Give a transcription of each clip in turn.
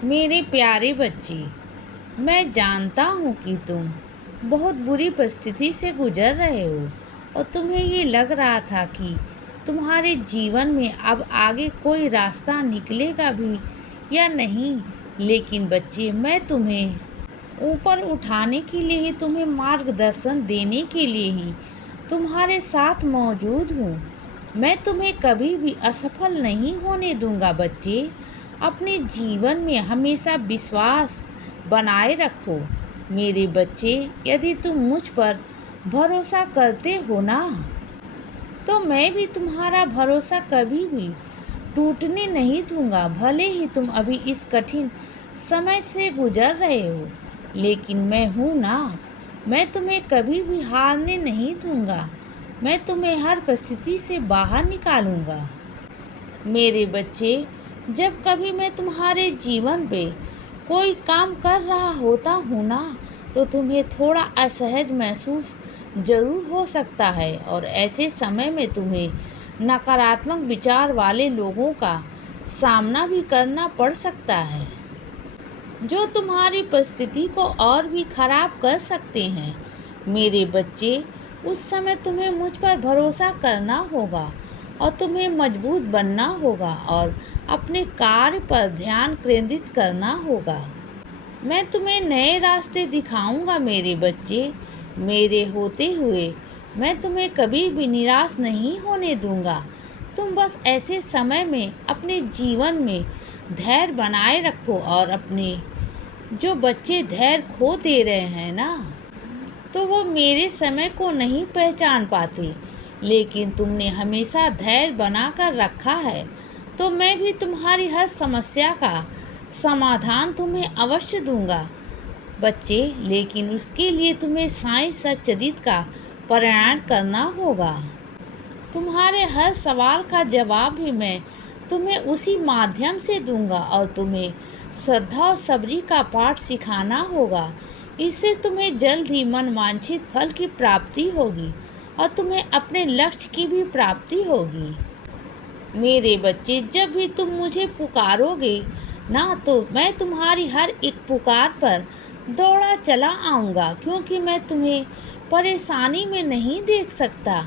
मेरे प्यारे बच्चे, मैं जानता हूँ कि तुम बहुत बुरी परिस्थिति से गुजर रहे हो और तुम्हें ये लग रहा था कि तुम्हारे जीवन में अब आगे कोई रास्ता निकलेगा भी या नहीं। लेकिन बच्चे, मैं तुम्हें ऊपर उठाने के लिए ही, तुम्हें मार्गदर्शन देने के लिए ही तुम्हारे साथ मौजूद हूँ। मैं तुम्हें कभी भी असफल नहीं होने दूंगा बच्चे। अपने जीवन में हमेशा विश्वास बनाए रखो मेरे बच्चे। यदि तुम मुझ पर भरोसा करते हो ना, तो मैं भी तुम्हारा भरोसा कभी भी टूटने नहीं दूंगा। भले ही तुम अभी इस कठिन समय से गुजर रहे हो, लेकिन मैं हूँ ना, मैं तुम्हें कभी भी हारने नहीं दूंगा। मैं तुम्हें हर परिस्थिति से बाहर निकालूंगा मेरे बच्चे। जब कभी मैं तुम्हारे जीवन पे कोई काम कर रहा होता हूँ ना, तो तुम्हें थोड़ा असहज महसूस ज़रूर हो सकता है और ऐसे समय में तुम्हें नकारात्मक विचार वाले लोगों का सामना भी करना पड़ सकता है, जो तुम्हारी परिस्थिति को और भी खराब कर सकते हैं मेरे बच्चे। उस समय तुम्हें मुझ पर भरोसा करना होगा और तुम्हें मजबूत बनना होगा और अपने कार्य पर ध्यान केंद्रित करना होगा। मैं तुम्हें नए रास्ते दिखाऊंगा मेरे बच्चे। मेरे होते हुए मैं तुम्हें कभी भी निराश नहीं होने दूंगा। तुम बस ऐसे समय में अपने जीवन में धैर्य बनाए रखो और अपने जो बच्चे धैर्य खो दे रहे हैं ना, तो वो मेरे समय को नहीं पहचान पाते, लेकिन तुमने हमेशा धैर्य बना कर रखा है, तो मैं भी तुम्हारी हर समस्या का समाधान तुम्हें अवश्य दूंगा बच्चे। लेकिन उसके लिए तुम्हें साई सच्चित का पारायण करना होगा। तुम्हारे हर सवाल का जवाब भी मैं तुम्हें उसी माध्यम से दूंगा और तुम्हें श्रद्धा और सब्री का पाठ सिखाना होगा। इससे तुम्हें जल्द ही मनवांछित फल की प्राप्ति होगी और तुम्हें अपने लक्ष्य की भी प्राप्ति होगी मेरे बच्चे। जब भी तुम मुझे पुकारोगे ना, तो मैं तुम्हारी हर एक पुकार पर दौड़ा चला आऊँगा, क्योंकि मैं तुम्हें परेशानी में नहीं देख सकता।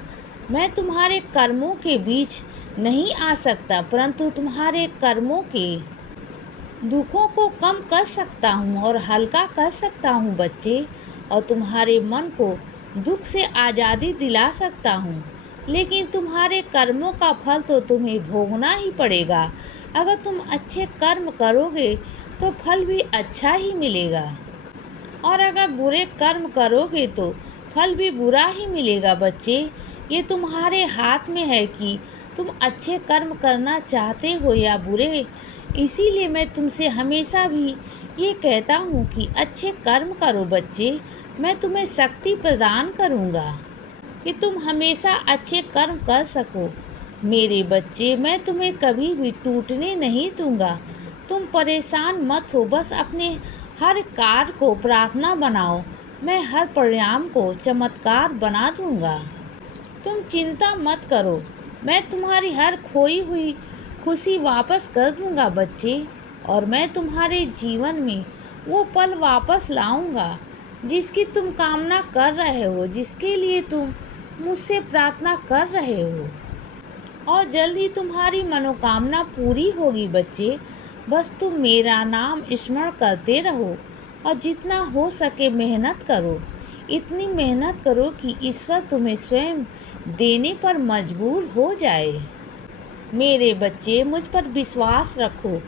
मैं तुम्हारे कर्मों के बीच नहीं आ सकता, परंतु तुम्हारे कर्मों के दुखों को कम कर सकता हूँ और हल्का कर सकता हूँ बच्चे, और तुम्हारे मन को दुख से आज़ादी दिला सकता हूँ। लेकिन तुम्हारे कर्मों का फल तो तुम्हें भोगना ही पड़ेगा। अगर तुम अच्छे कर्म करोगे तो फल भी अच्छा ही मिलेगा, और अगर बुरे कर्म करोगे तो फल भी बुरा ही मिलेगा बच्चे। ये तुम्हारे हाथ में है कि तुम अच्छे कर्म करना चाहते हो या बुरे। इसीलिए मैं तुमसे हमेशा भी ये कहता हूँ कि अच्छे कर्म करो बच्चे। मैं तुम्हें शक्ति प्रदान करूँगा कि तुम हमेशा अच्छे कर्म कर सको मेरे बच्चे। मैं तुम्हें कभी भी टूटने नहीं दूँगा। तुम परेशान मत हो, बस अपने हर कार्य को प्रार्थना बनाओ। मैं हर परिणाम को चमत्कार बना दूँगा। तुम चिंता मत करो, मैं तुम्हारी हर खोई हुई खुशी वापस कर दूँगा बच्चे, और मैं तुम्हारे जीवन में वो पल वापस लाऊँगा जिसकी तुम कामना कर रहे हो, जिसके लिए तुम मुझसे प्रार्थना कर रहे हो, और जल्द ही तुम्हारी मनोकामना पूरी होगी बच्चे। बस तुम मेरा नाम स्मरण करते रहो और जितना हो सके मेहनत करो। इतनी मेहनत करो कि ईश्वर तुम्हें स्वयं देने पर मजबूर हो जाए मेरे बच्चे। मुझ पर विश्वास रखो,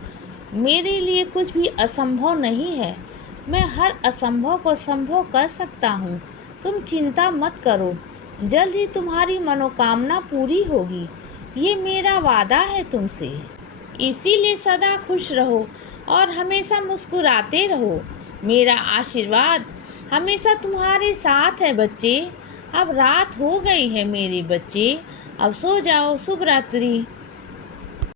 मेरे लिए कुछ भी असंभव नहीं है। मैं हर असंभव को संभव कर सकता हूँ। तुम चिंता मत करो, जल्द ही तुम्हारी मनोकामना पूरी होगी, ये मेरा वादा है तुमसे। इसीलिए सदा खुश रहो और हमेशा मुस्कुराते रहो। मेरा आशीर्वाद हमेशा तुम्हारे साथ है बच्चे। अब रात हो गई है मेरे बच्चे, अब सो जाओ। शुभ रात्रि।